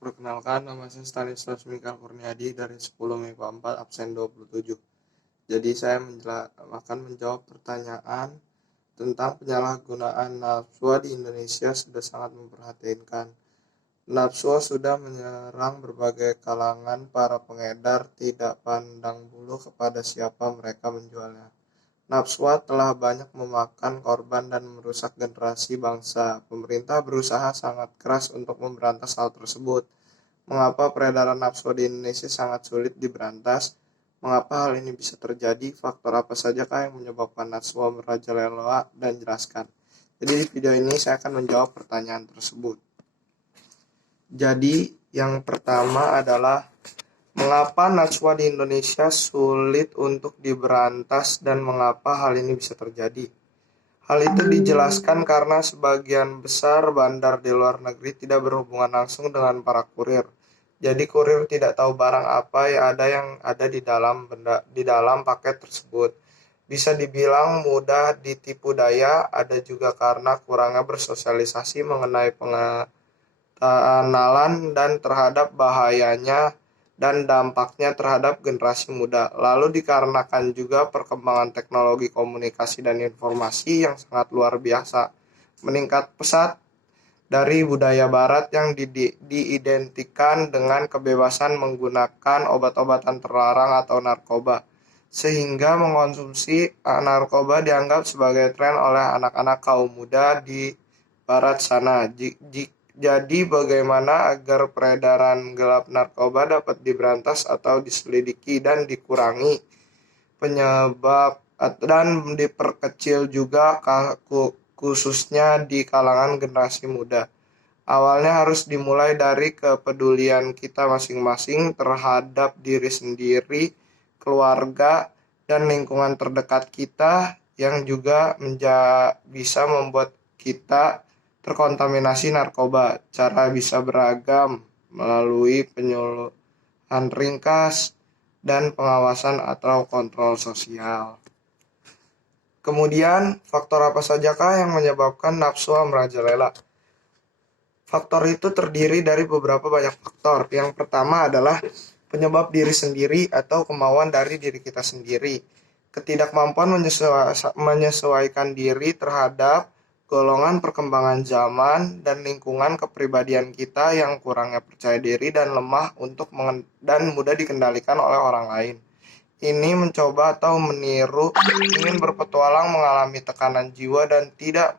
Perkenalkan, nama saya Stanislas Mikal Kurniadi dari 10 MIPA 4 absen 27. Jadi saya akan menjawab pertanyaan tentang penyalahgunaan nafsu di Indonesia sudah sangat memprihatinkan. Nafsu sudah menyerang berbagai kalangan para pengedar, tidak pandang bulu kepada siapa mereka menjualnya. Nafsu telah banyak memakan korban dan merusak generasi bangsa. Pemerintah berusaha sangat keras untuk memberantas hal tersebut. Mengapa peredaran nafsu di Indonesia sangat sulit diberantas? Mengapa hal ini bisa terjadi? Faktor apa sajakah yang menyebabkan nafsu merajalela? Dan jelaskan. Jadi di video ini saya akan menjawab pertanyaan tersebut. Jadi yang pertama adalah mengapa nafsu di Indonesia sulit untuk diberantas dan mengapa hal ini bisa terjadi? Hal itu dijelaskan karena sebagian besar bandar di luar negeri tidak berhubungan langsung dengan para kurir. Jadi kurir tidak tahu barang apa yang ada di dalam paket tersebut. Bisa dibilang mudah ditipu daya, ada juga karena kurangnya bersosialisasi mengenai pengenalan dan terhadap bahayanya dan dampaknya terhadap generasi muda. Lalu dikarenakan juga perkembangan teknologi komunikasi dan informasi yang sangat luar biasa, meningkat pesat dari budaya barat yang diidentikan dengan kebebasan menggunakan obat-obatan terlarang atau narkoba, sehingga mengkonsumsi narkoba dianggap sebagai tren oleh anak-anak kaum muda di barat sana. Jadi bagaimana agar peredaran gelap narkoba dapat diberantas atau diselidiki dan dikurangi penyebab dan diperkecil juga khususnya di kalangan generasi muda? Awalnya harus dimulai dari kepedulian kita masing-masing terhadap diri sendiri, keluarga, dan lingkungan terdekat kita yang juga bisa membuat kita terkontaminasi narkoba. Cara bisa beragam melalui penyuluhan ringkas dan pengawasan atau kontrol sosial. Kemudian, faktor apa sajakah yang menyebabkan nafsu merajalela? Faktor itu terdiri dari beberapa banyak faktor. Yang pertama adalah penyebab diri sendiri atau kemauan dari diri kita sendiri. Ketidakmampuan menyesuaikan diri terhadap golongan perkembangan zaman dan lingkungan kepribadian kita yang kurangnya percaya diri dan lemah dan mudah dikendalikan oleh orang lain. Ini mencoba atau meniru, ingin berpetualang, mengalami tekanan jiwa dan tidak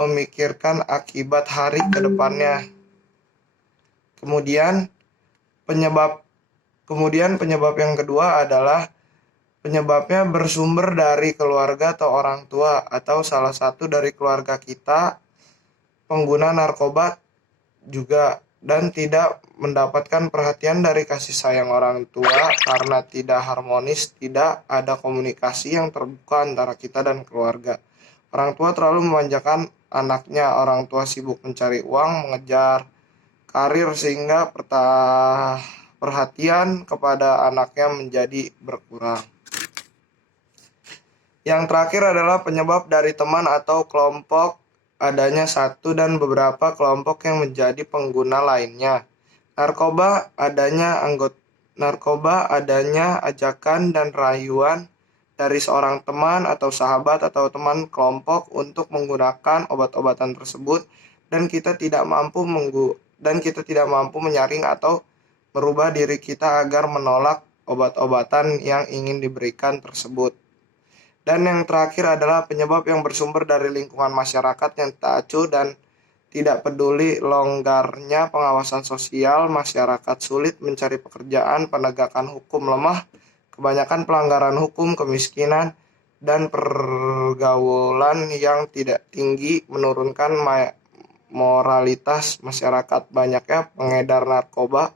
memikirkan akibat hari ke depannya. Kemudian penyebab yang kedua adalah penyebabnya bersumber dari keluarga atau orang tua atau salah satu dari keluarga kita pengguna narkoba juga, dan tidak mendapatkan perhatian dari kasih sayang orang tua karena tidak harmonis, tidak ada komunikasi yang terbuka antara kita dan keluarga. Orang tua terlalu memanjakan anaknya, orang tua sibuk mencari uang, mengejar karir sehingga perhatian kepada anaknya menjadi berkurang. Yang terakhir adalah penyebab dari teman atau kelompok, adanya satu dan beberapa kelompok yang menjadi pengguna lainnya. Narkoba adanya ajakan dan rayuan dari seorang teman atau sahabat atau teman kelompok untuk menggunakan obat-obatan tersebut, dan kita tidak mampu menyaring atau merubah diri kita agar menolak obat-obatan yang ingin diberikan tersebut. Dan yang terakhir adalah penyebab yang bersumber dari lingkungan masyarakat yang tak acuh dan tidak peduli, longgarnya pengawasan sosial, masyarakat sulit mencari pekerjaan, penegakan hukum lemah, kebanyakan pelanggaran hukum, kemiskinan, dan pergaulan yang tidak tinggi menurunkan moralitas masyarakat. Banyaknya pengedar narkoba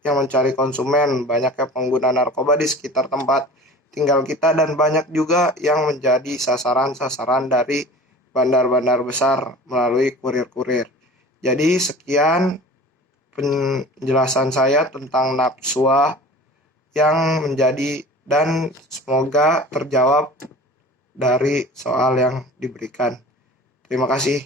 yang mencari konsumen, banyaknya pengguna narkoba di sekitar tempat tinggal kita, dan banyak juga yang menjadi sasaran dari bandar-bandar besar melalui kurir-kurir. Jadi sekian penjelasan saya tentang nafsu yang menjadi, dan semoga terjawab dari soal yang diberikan. Terima kasih.